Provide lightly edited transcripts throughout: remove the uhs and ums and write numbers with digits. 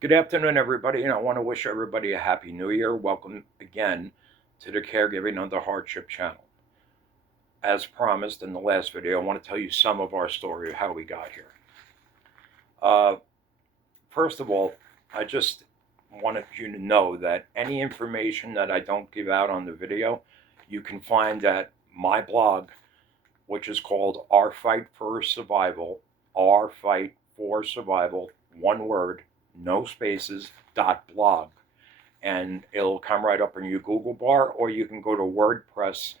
Good afternoon, everybody, and I want to wish everybody a happy new year. Welcome again to the Caregiving Under Hardship channel. As promised in the last video, I want to tell you some of our story of how we got here. Uh, First of all, I just wanted you to know that any information that I don't give out on the video, you can find at my blog, which is called Our Fight for Survival, Our Fight for Survival, one word, no spaces, .blog. And it'll come right up in your Google bar, or you can go to WordPress,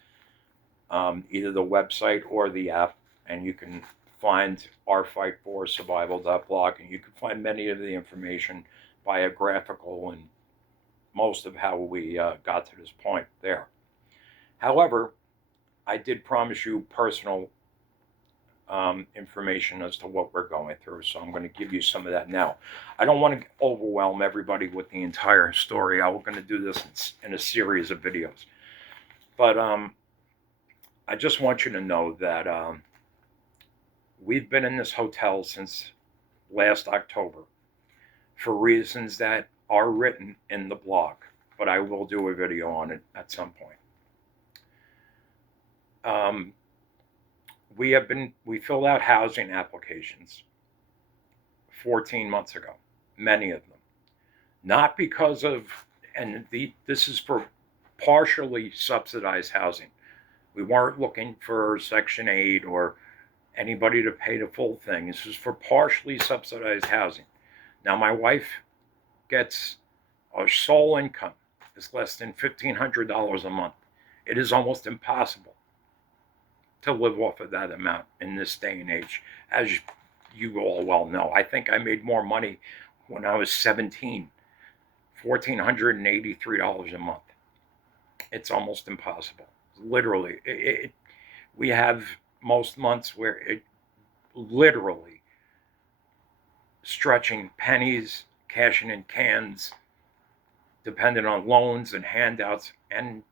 either the website or the app, and you can find our Fight for Survival.blog, and you can find many of the information biographical and most of how we got to this point there. However, I did promise you personal information as to what we're going through, so I'm going to give you some of that now. I don't want to overwhelm everybody with the entire story. I'm going to do this in a series of videos, but I just want you to know that we've been in this hotel since last October for reasons that are written in the blog, but I will do a video on it at some point. We filled out housing applications 14 months ago, many of them, not because of, this is for partially subsidized housing. We weren't looking for Section 8 or anybody to pay the full thing. This is for partially subsidized housing. Now, my wife gets, our sole income is less than $1,500 a month. It is almost impossible to live off of that amount in this day and age, as you all well know. I think I made more money when I was 17, $1,483 a month. It's almost impossible. Literally, we have most months where it literally stretching pennies, cashing in cans, dependent on loans and handouts. And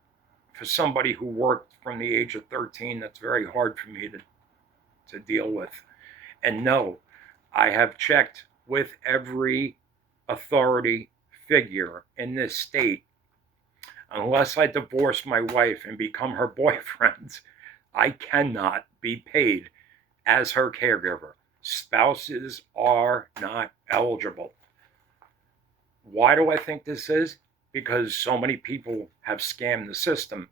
for somebody who worked from the age of 13, that's very hard for me to deal with. And no, I have checked with every authority figure in this state. Unless I divorce my wife and become her boyfriend, I cannot be paid as her caregiver. Spouses are not eligible. Why do I think this is? Because so many people have scammed the system.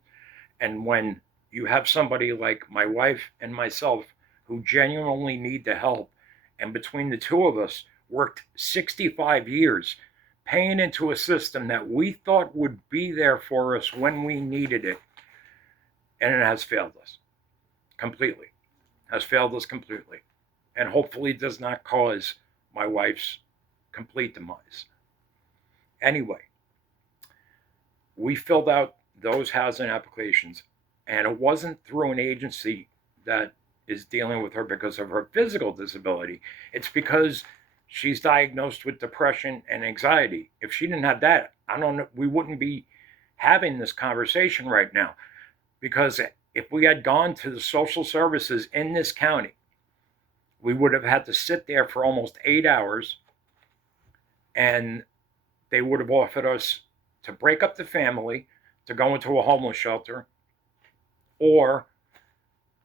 And when you have somebody like my wife and myself who genuinely need the help, and between the two of us worked 65 years paying into a system that we thought would be there for us when we needed it, and it has failed us completely. And hopefully does not cause my wife's complete demise. Anyway, we filled out those housing applications, and it wasn't through an agency that is dealing with her because of her physical disability. It's because she's diagnosed with depression and anxiety. If she didn't have that, I don't know, we wouldn't be having this conversation right now. Because if we had gone to the social services in this county, we would have had to sit there for almost 8 hours, and they would have offered us to break up the family, to go into a homeless shelter, or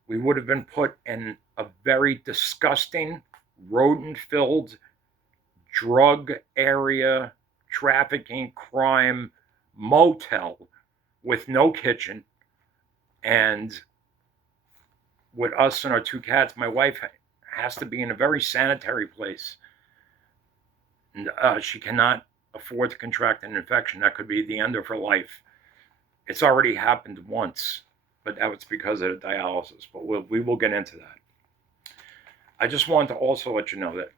we would have been put in a very disgusting, rodent-filled, drug area, trafficking, crime motel with no kitchen. And with us and our two cats, my wife has to be in a very sanitary place. And she cannot afford to contract an infection. That could be the end of her life. It's already happened once, but that was because of the dialysis. But we will get into that. I just wanted to also let you know that.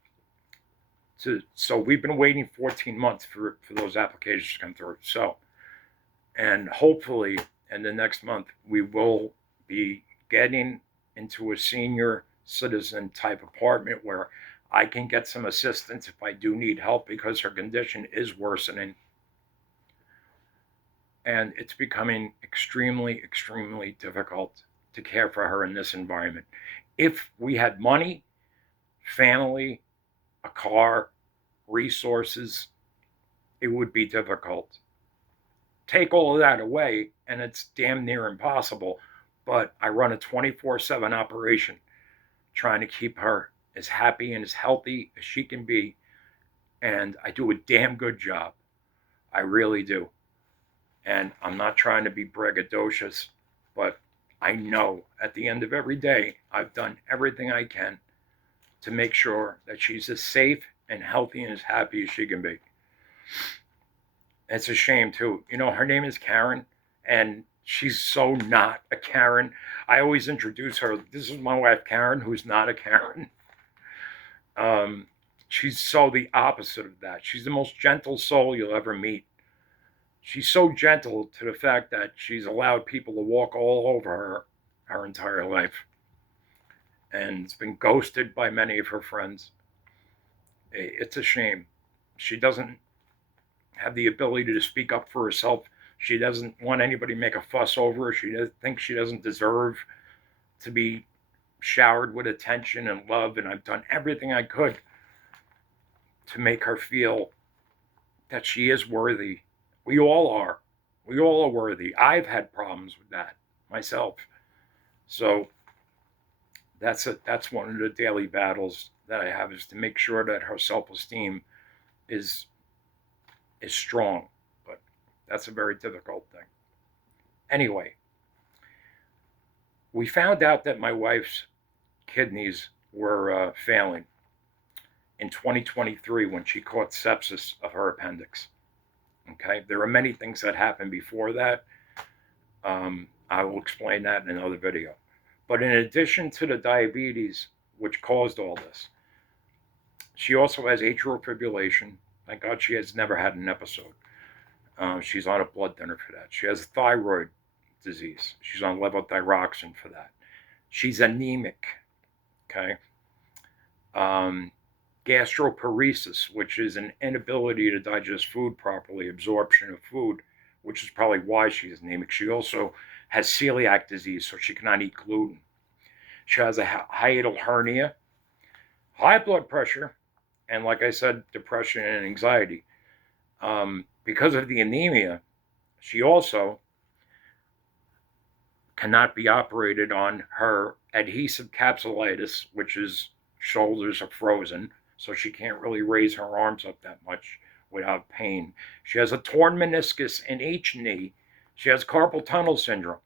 So we've been waiting 14 months for those applications to come through. So, and hopefully in the next month, we will be getting into a senior citizen type apartment where I can get some assistance if I do need help, because her condition is worsening. And it's becoming extremely, extremely difficult to care for her in this environment. If we had money, family, a car, resources, it would be difficult. Take all of that away, and it's damn near impossible. But I run a 24/7 operation trying to keep her as happy and as healthy as she can be. And I do a damn good job. I really do. And I'm not trying to be braggadocious, but I know at the end of every day, I've done everything I can to make sure that she's as safe and healthy and as happy as she can be. It's a shame, too. You know, her name is Karen, and she's so not a Karen. I always introduce her. This is my wife, Karen, who's not a Karen. She's so the opposite of that. She's the most gentle soul you'll ever meet. She's so gentle to the fact that she's allowed people to walk all over her entire life. And has been ghosted by many of her friends. It's a shame. She doesn't have the ability to speak up for herself. She doesn't want anybody to make a fuss over her. She thinks she doesn't deserve to be showered with attention and love. And I've done everything I could to make her feel that she is worthy. We all are. We all are worthy. I've had problems with that myself. So that's one of the daily battles that I have, is to make sure that her self-esteem is strong. But that's a very difficult thing. Anyway, we found out that my wife's kidneys were failing in 2023 when she caught sepsis of her appendix. Okay, there are many things that happened before that. I will explain that in another video. But in addition to the diabetes, which caused all this, she also has atrial fibrillation. Thank God she has never had an episode. She's on a blood thinner for that. She has thyroid disease. She's on levothyroxine for that. She's anemic. Okay. Gastroparesis, which is an inability to digest food properly, absorption of food, which is probably why she's anemic. She also has celiac disease, so she cannot eat gluten. She has a hiatal hernia, high blood pressure, and like I said, depression and anxiety. Because of the anemia, she also cannot be operated on. Her adhesive capsulitis, which is shoulders are frozen, so she can't really raise her arms up that much without pain. She has a torn meniscus in each knee. She has carpal tunnel syndrome.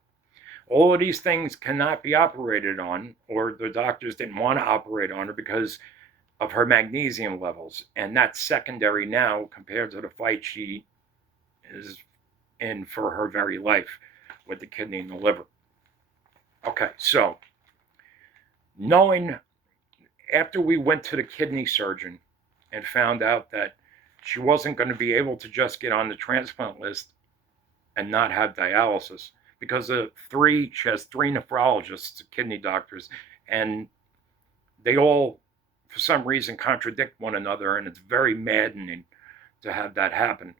All of these things cannot be operated on, or the doctors didn't want to operate on her because of her magnesium levels. And that's secondary now compared to the fight she is in for her very life with the kidney and the liver. Okay, so knowing, after we went to the kidney surgeon and found out that she wasn't going to be able to just get on the transplant list and not have dialysis, because she has three nephrologists, kidney doctors, and they all, for some reason, contradict one another, and it's very maddening to have that happen.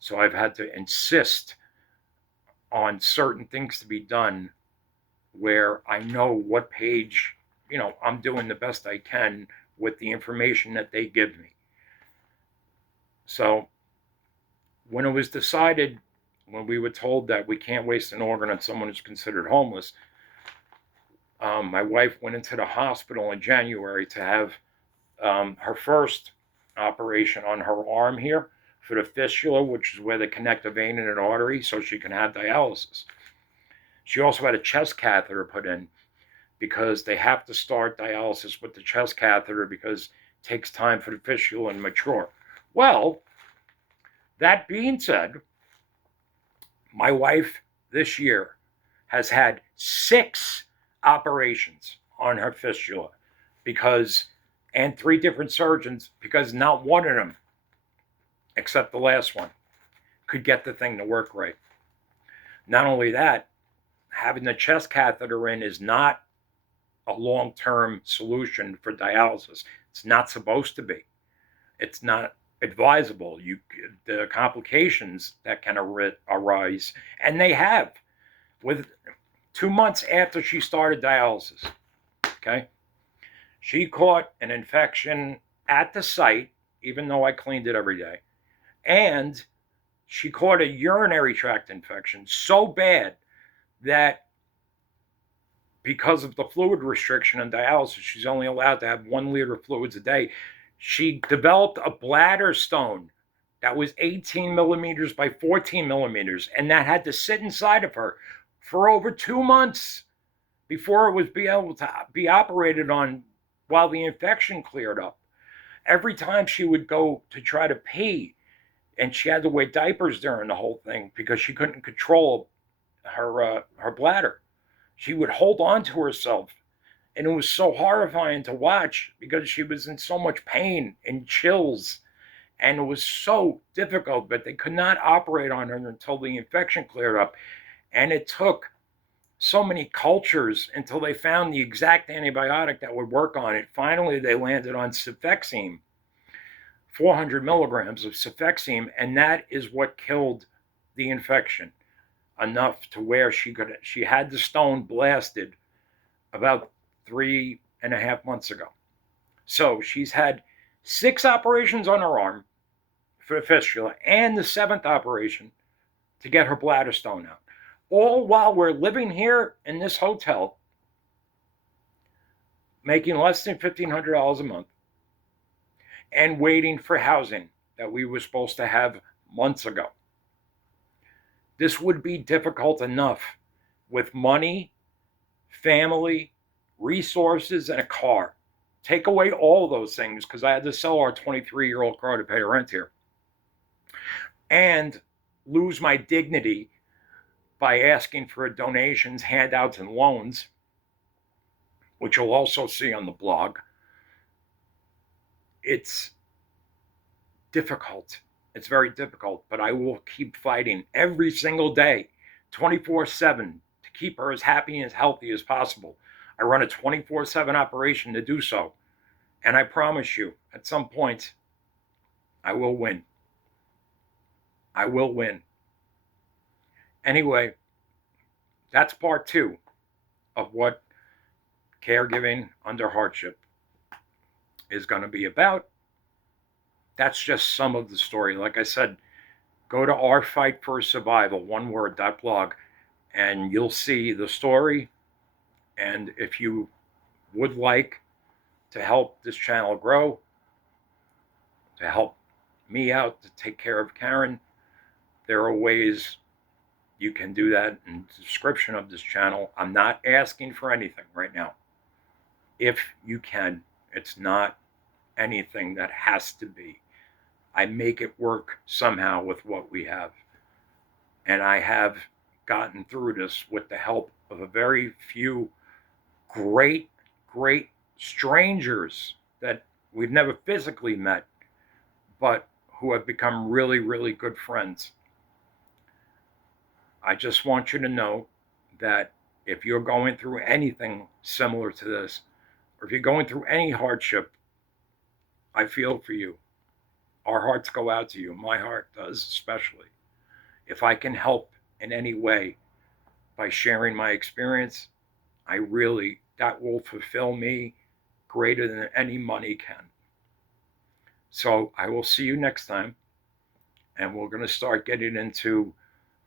So I've had to insist on certain things to be done where I know what page, I'm doing the best I can with the information that they give me. So when it was decided, when we were told that we can't waste an organ on someone who's considered homeless, my wife went into the hospital in January to have her first operation on her arm here for the fistula, which is where they connect a vein and an artery so she can have dialysis. She also had a chest catheter put in because they have to start dialysis with the chest catheter because it takes time for the fistula to mature. Well, that being said, my wife this year has had 6 operations on her fistula and 3 different surgeons, because not one of them, except the last one, could get the thing to work right. Not only that, having the chest catheter in is not a long-term solution for dialysis. It's not supposed to be. It's not advisable. The complications that can arise, and they have, with 2 months after she started dialysis. Okay, she caught an infection at the site, even though I cleaned it every day. And she caught a urinary tract infection so bad that because of the fluid restriction and dialysis, she's only allowed to have 1 liter of fluids a day. She developed a bladder stone that was 18 millimeters by 14 millimeters, and that had to sit inside of her for over 2 months before it was be able to be operated on while the infection cleared up. Every time she would go to try to pee, and she had to wear diapers during the whole thing because she couldn't control her bladder. She would hold on to herself, and it was so horrifying to watch because she was in so much pain and chills, and it was so difficult. But they could not operate on her until the infection cleared up, and it took so many cultures until they found the exact antibiotic that would work on it. Finally, they landed on cefixime, 400 milligrams of cefixime, and that is what killed the infection enough to where she had the stone blasted about 3.5 months ago. So she's had 6 operations on her arm for the fistula and the 7th operation to get her bladder stone out. All while we're living here in this hotel, making less than $1,500 a month, and waiting for housing that we were supposed to have months ago. This would be difficult enough with money, family, resources, and a car. Take away all those things, because I had to sell our 23-year-old car to pay rent here, and lose my dignity by asking for donations, handouts, and loans, which you'll also see on the blog. It's difficult. It's very difficult, but I will keep fighting every single day, 24/7, to keep her as happy and as healthy as possible. I run a 24/7 operation to do so, and I promise you, at some point, I will win. I will win. Anyway, that's part 2 of what caregiving under hardship is going to be about. That's just some of the story. Like I said, go to Our Fight for Survival, one word, .blog, and you'll see the story. And if you would like to help this channel grow, to help me out to take care of Karen, there are ways you can do that in the description of this channel. I'm not asking for anything right now. If you can, it's not anything that has to be. I make it work somehow with what we have. And I have gotten through this with the help of a very few great strangers that we've never physically met, but who have become really good friends. I just want you to know that if you're going through anything similar to this, or if you're going through any hardship, I feel for you. Our hearts go out to you. My heart does, especially. If I can help in any way by sharing my experience, that will fulfill me greater than any money can. So I will see you next time, and we're going to start getting into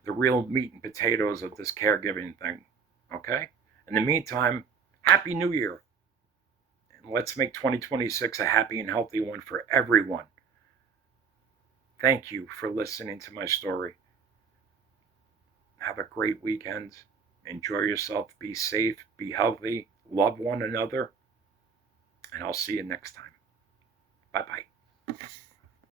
the real meat and potatoes of this caregiving thing, okay? In the meantime, Happy New Year, and let's make 2026 a happy and healthy one for everyone. Thank you for listening to my story. Have a great weekend. Enjoy yourself. Be safe. Be healthy. Love one another. And I'll see you next time. Bye-bye.